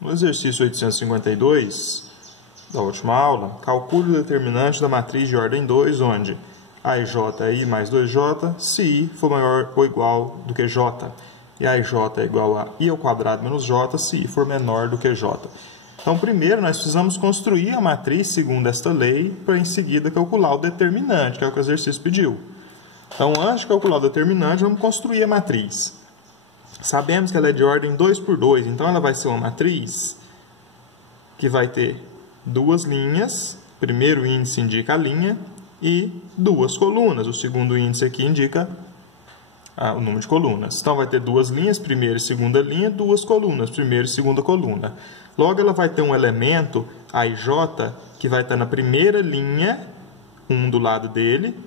No exercício 852 da última aula, calcule o determinante da matriz de ordem 2, onde AJ é I mais 2J, se I for maior ou igual do que J, e AJ é igual a I ao quadrado menos J, se I for menor do que J. Então, primeiro, nós precisamos construir a matriz segundo esta lei, para em seguida calcular o determinante, que é o que o exercício pediu. Então, antes de calcular o determinante, vamos construir a matriz. Sabemos que ela é de ordem 2 por 2, então ela vai ser uma matriz que vai ter duas linhas, o primeiro índice indica a linha, e duas colunas. O segundo índice aqui indica o número de colunas. Então, vai ter duas linhas, primeira e segunda linha, duas colunas, primeira e segunda coluna. Logo, ela vai ter um elemento, AJ, que vai estar na primeira linha, um do lado dele,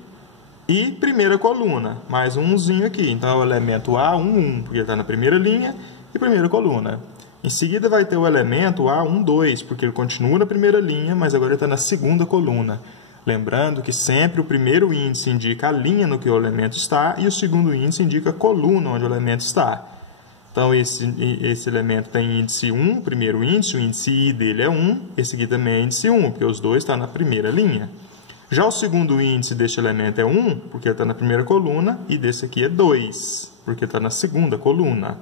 e primeira coluna, mais umzinho aqui. Então, é o elemento A11, porque ele está na primeira linha e primeira coluna. Em seguida, vai ter o elemento A12, porque ele continua na primeira linha, mas agora ele está na segunda coluna. Lembrando que sempre o primeiro índice indica a linha no que o elemento está e o segundo índice indica a coluna onde o elemento está. Então, esse elemento tem índice 1, primeiro índice, o índice I dele é 1, esse aqui também é índice 1, porque os dois estão na primeira linha. Já o segundo índice deste elemento é 1, porque ele está na primeira coluna, e desse aqui é 2, porque está na segunda coluna.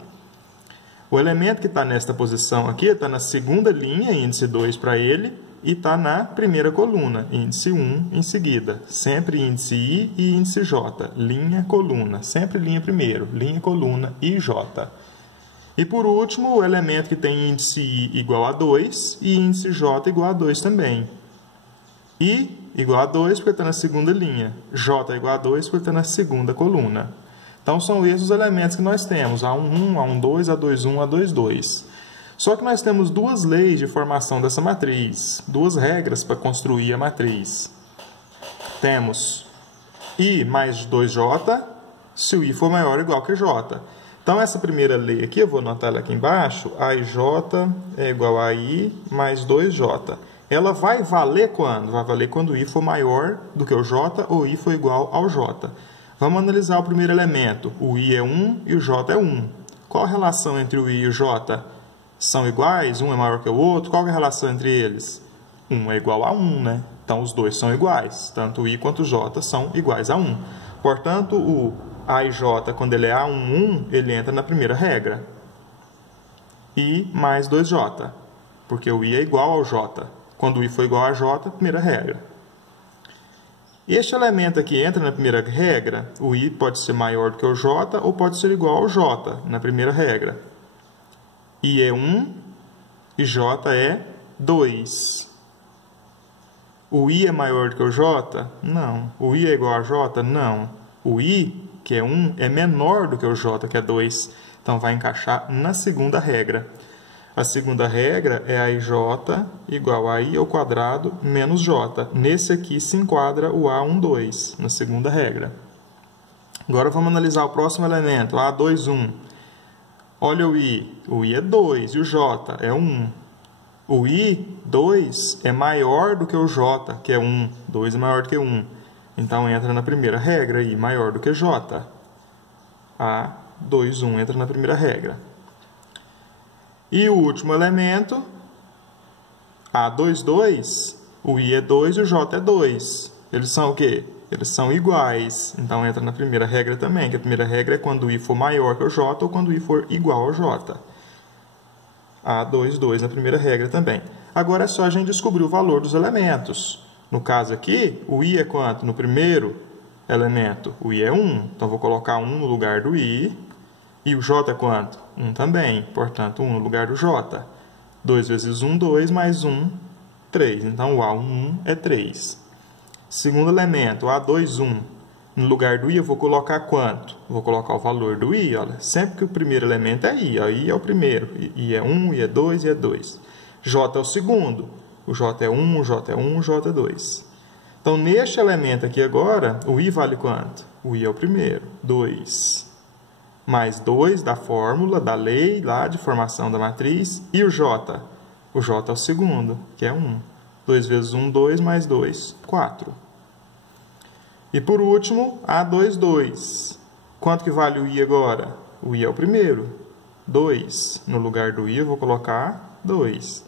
O elemento que está nesta posição aqui está na segunda linha, índice 2 para ele, e está na primeira coluna, índice 1 em seguida. Sempre índice I e índice J, linha, coluna, sempre linha primeiro, linha, coluna, I, J. E por último, o elemento que tem índice I igual a 2 e índice J igual a 2 também. I igual a 2 porque está na segunda linha, J igual a 2 porque está na segunda coluna. Então, são esses os elementos que nós temos, A11, A12, A21, A22. Só que nós temos duas leis de formação dessa matriz, duas regras para construir a matriz. Temos I mais 2J, se o I for maior ou igual que J. Então, essa primeira lei aqui, eu vou anotar ela aqui embaixo, AJ é igual a I mais 2J. Ela vai valer quando? Vai valer quando o I for maior do que o J ou I for igual ao J. Vamos analisar o primeiro elemento. O I é 1 e o J é 1. Qual a relação entre o I e o J? São iguais? Um é maior que o outro? Qual é a relação entre eles? 1 é igual a 1, né? Então, os dois são iguais. Tanto o I quanto o J são iguais a 1. Portanto, o A e J, quando ele é A11, ele entra na primeira regra. I mais 2J, porque o I é igual ao J. Quando o I for igual a J, primeira regra. Este elemento aqui entra na primeira regra, o I pode ser maior do que o J ou pode ser igual ao J, na primeira regra. I é 1 e J é 2. O I é maior do que o J? Não. O I é igual a J? Não. O I, que é 1, é menor do que o J, que é 2. Então, vai encaixar na segunda regra. A segunda regra é AJ igual a I ao quadrado menos J. Nesse aqui se enquadra o A12, na segunda regra. Agora vamos analisar o próximo elemento, A21. Olha o I. O I é 2 e o J é 1. O I, 2, é maior do que o J, que é 1. 2 é maior do que 1. Então, entra na primeira regra, I maior do que J. A21 entra na primeira regra. E o último elemento, A22, o I é 2 e o J é 2. Eles são o quê? Eles são iguais. Então, entra na primeira regra também, que a primeira regra é quando o I for maior que o J ou quando o I for igual ao J. A22 na primeira regra também. Agora, é só a gente descobrir o valor dos elementos. No caso aqui, o I é quanto? No primeiro elemento, o I é 1. Então, vou colocar 1 no lugar do I. E o J é quanto? 1 também. Portanto, 1 no lugar do J. 2 vezes 1, 2, mais 1, 3. Então, o A11 é 3. Segundo elemento, A21. No lugar do I, eu vou colocar quanto? Vou colocar o valor do I. Olha. Sempre que o primeiro elemento é I. Ó, I é o primeiro. I é 1, I é 2, I é 2. J é o segundo. O J é 1, o J é 1, o J é 2. Então, neste elemento aqui agora, o I vale quanto? O I é o primeiro. 2. Mais 2 da fórmula, da lei lá de formação da matriz. E o J? O J é o segundo, que é 1. 2 vezes 1, 2, mais 2, 4. E por último, A22. Quanto que vale o I agora? O I é o primeiro. 2. No lugar do I eu vou colocar 2.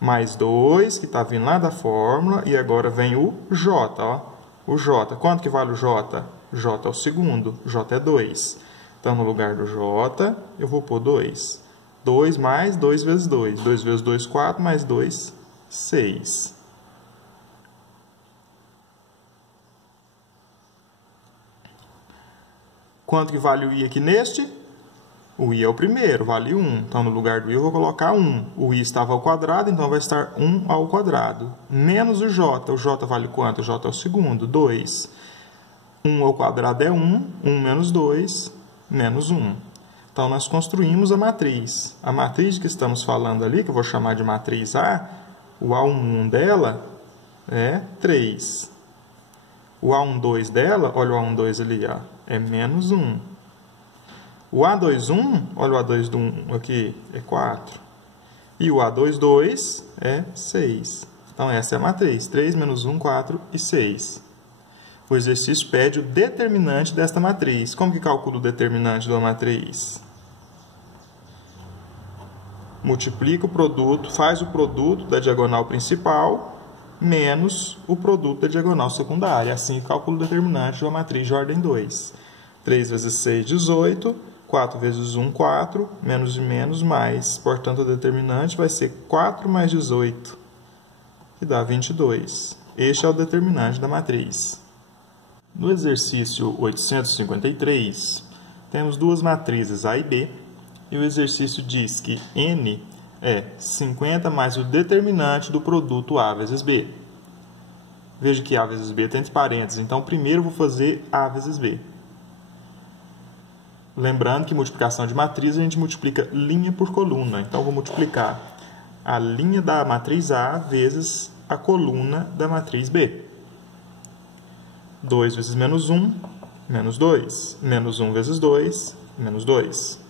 Mais 2, que está vindo lá da fórmula, e agora vem o J, ó. O J, quanto que vale o J? J é o segundo, J é 2. Então, no lugar do J, eu vou pôr 2. 2 mais 2 vezes 2. 2 vezes 2, 4, mais 2, 6. Quanto que vale o I aqui neste? O I é o primeiro, vale 1. Então, no lugar do I, eu vou colocar 1. O I estava ao quadrado, então vai estar 1 ao quadrado. Menos o J. O J vale quanto? O J é o segundo, 2. 1 ao quadrado é 1. 1 menos 2, menos 1. Então, nós construímos a matriz. A matriz que estamos falando ali, que eu vou chamar de matriz A, o A11 dela é 3. O A12 dela, olha o A12 ali, ó, é menos 1. O A21, olha o A21 aqui, é 4. E o A22 é 6. Então, essa é a matriz. 3 menos 1, 4 e 6. O exercício pede o determinante desta matriz. Como que calcula o determinante de uma matriz? Multiplica o produto, faz o produto da diagonal principal menos o produto da diagonal secundária. Assim, calcula o determinante de uma matriz de ordem 2. 3 vezes 6, 18. 4 vezes 1, 4. Menos e menos, mais. Portanto, o determinante vai ser 4 mais 18, que dá 22. Este é o determinante da matriz. No exercício 853, temos duas matrizes A e B. E o exercício diz que N é 50 mais o determinante do produto A vezes B. Veja que A vezes B está entre parênteses. Então, primeiro eu vou fazer A vezes B. Lembrando que multiplicação de matriz a gente multiplica linha por coluna. Então, eu vou multiplicar a linha da matriz A vezes a coluna da matriz B. 2 vezes menos 1, menos 2. Menos 1 vezes 2, menos 2.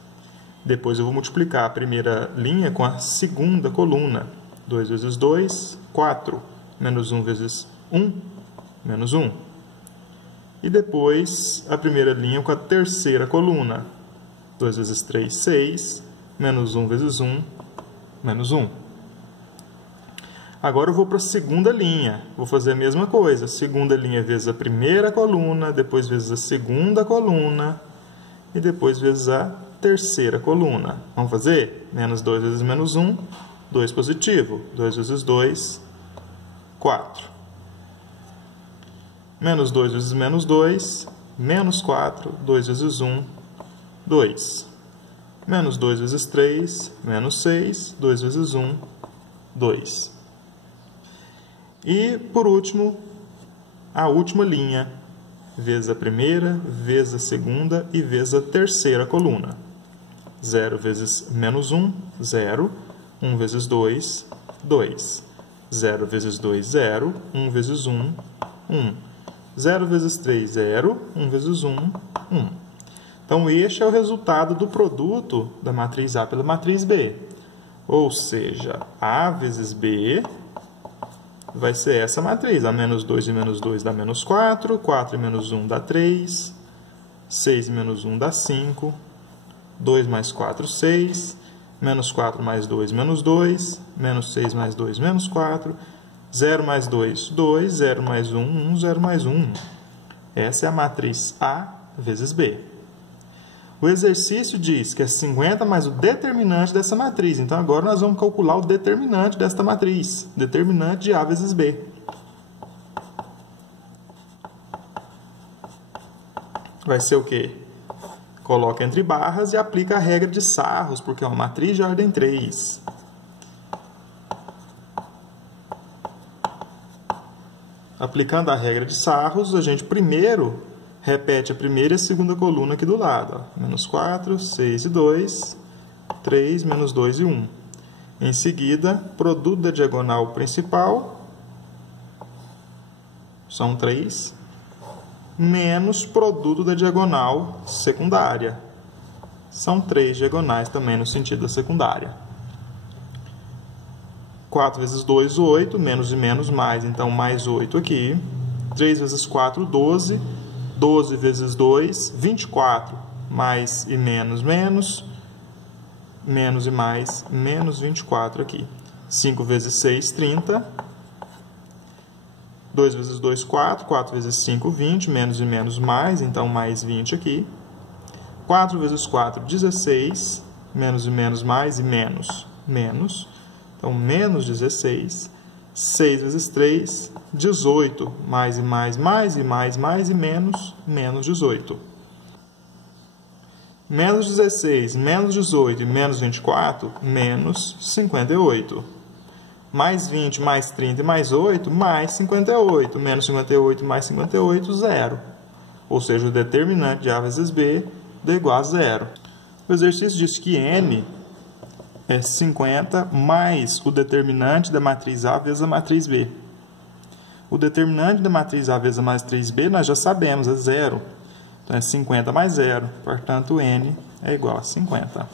Depois eu vou multiplicar a primeira linha com a segunda coluna. 2 vezes 2, 4. Menos 1 vezes 1, menos 1. E depois a primeira linha com a terceira coluna. 2 vezes 3, 6. Menos 1 vezes 1, menos 1. Agora eu vou para a segunda linha. Vou fazer a mesma coisa. Segunda linha vezes a primeira coluna, depois vezes a segunda coluna e depois vezes a terceira coluna. Vamos fazer? Menos 2 vezes menos 1, 2 positivo. 2 vezes 2, 4. Menos 2 vezes menos 2, menos 4. 2 vezes 1, 2. Menos 2 vezes 3, menos 6. 2 vezes 1, 2. E, por último, a última linha, vezes a primeira, vezes a segunda e vezes a terceira coluna. 0 vezes menos 1, 0. 1 vezes 2, 2. 0 vezes 2, 0. 1 vezes 1, 1. 0 vezes 3, 0. 1 vezes 1, 1. Então, este é o resultado do produto da matriz A pela matriz B. Ou seja, A vezes B vai ser essa matriz. A menos 2 e menos 2 dá menos 4. 4 e menos 1 dá 3. 6 e menos 1 dá 5. 2 mais 4, 6. Menos 4 mais 2, menos 2. Menos 6 mais 2, menos 4. 0 mais 2, 2. 0 mais 1, 1. 0 mais 1. Essa é a matriz A vezes B. O exercício diz que é 50 mais o determinante dessa matriz. Então, agora nós vamos calcular o determinante desta matriz. Determinante de A vezes B. Vai ser o quê? Coloca entre barras e aplica a regra de Sarros, porque é uma matriz de ordem 3. Aplicando a regra de Sarros, a gente primeiro repete a primeira e a segunda coluna aqui do lado. Ó. Menos 4, 6 e 2, 3, menos 2 e 1. Em seguida, produto da diagonal principal, são 3, menos produto da diagonal secundária. São 3 diagonais também no sentido da secundária. 4 vezes 2, 8, menos e menos, mais, então mais 8 aqui. 3 vezes 4, 12. 12 vezes 2, 24, mais e menos, menos. menos e mais, menos 24 aqui. 5 vezes 6, 30. 2 vezes 2, 4. 4 vezes 5, 20. Menos e menos, mais. Então, mais 20 aqui. 4 vezes 4, 16. Menos e menos, mais. E menos, menos. Então, menos 16. 6 vezes 3, 18. Mais e mais, mais. E mais, mais. E menos, menos 18. Menos 16, menos 18 e menos 24, menos 58. Mais 20, mais 30 e mais 8, mais 58. Menos 58 mais 58, zero. Ou seja, o determinante de A vezes B deu igual a zero. O exercício diz que N é 50 mais o determinante da matriz A vezes a matriz B. O determinante da matriz A vezes a matriz B nós já sabemos, é zero. Então, é 50 mais zero. Portanto, N é igual a 50.